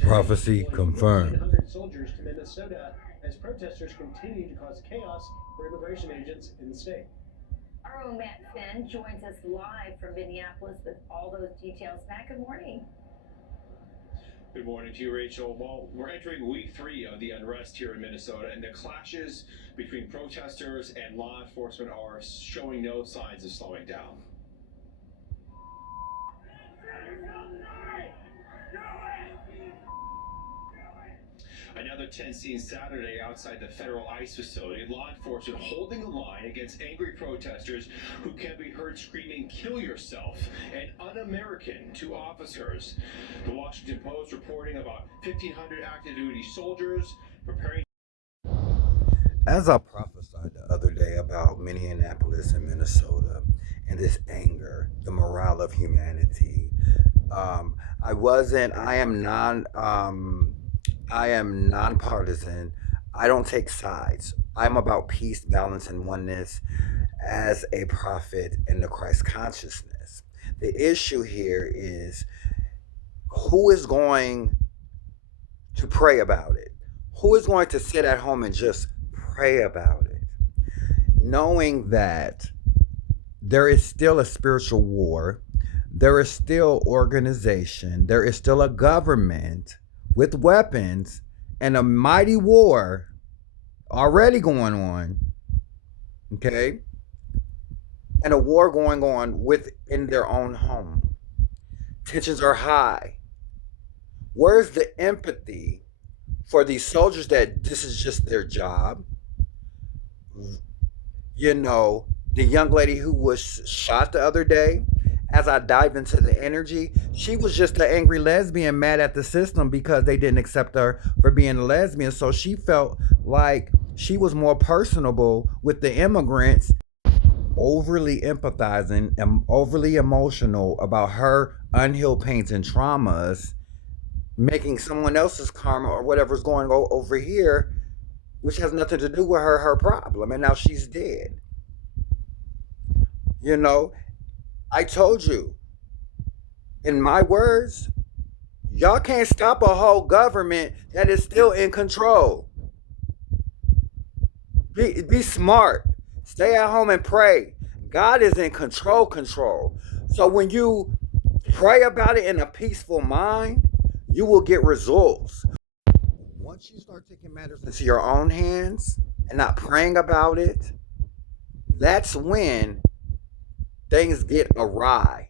Prophecy confirmed. 1,500 soldiers to Minnesota as protesters continue to cause chaos for immigration agents in the state. Our own Matt Finn joins us live from Minneapolis with all those details. Matt, good morning. Good morning to you, Rachel. Well, we're entering week 3 of the unrest here in Minnesota, and the clashes between protesters and law enforcement are showing no signs of slowing down. Another tense scene Saturday outside the federal ICE facility. Law enforcement holding the line against angry protesters who can be heard screaming, "Kill yourself," and "Un-American" to officers. The Washington Post reporting about 1,500 active duty soldiers preparing. As I prophesied the other day about Minneapolis and Minnesota and this anger, the morale of humanity, I am nonpartisan. I don't take sides. I'm about peace, balance, and oneness as a prophet in the Christ consciousness. The issue here is who is going to pray about it? Who is going to sit at home and just pray about it? Knowing that there is still a spiritual war, there is still organization, there is still a government with weapons and a mighty war already going on, okay? And a war going on within their own home. Tensions are high. Where's the empathy for these soldiers that this is just their job? You know, the young lady who was shot the other day, as I dive into the energy, she was just an angry lesbian mad at the system because they didn't accept her for being a lesbian. So she felt like she was more personable with the immigrants, overly empathizing and overly emotional about her unhealed pains and traumas, making someone else's karma or whatever's going on over here, which has nothing to do with her problem. And now she's dead. You know, I told you, in my words, y'all can't stop a whole government that is still in control. Be smart. Stay at home and pray. God is in control. So when you pray about it in a peaceful mind, you will get results. Once you start taking matters into your own hands and not praying about it, that's when things get awry.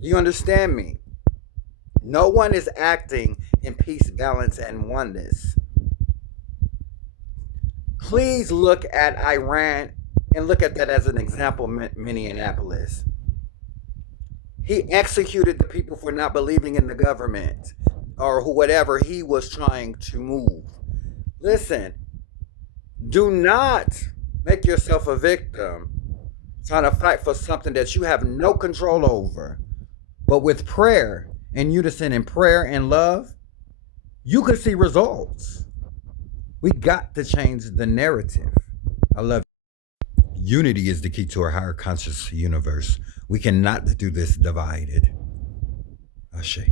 You understand me? No one is acting in peace, balance, and oneness. Please look at Iran and look at that as an example, Minneapolis. He executed the people for not believing in the government or whatever he was trying to move. Listen, do not make yourself a victim trying to fight for something that you have no control over. But with prayer and unison in prayer and love, you could see results. We got to change the narrative. I love you. Unity is the key to our higher conscious universe. We cannot do this divided. Ashe.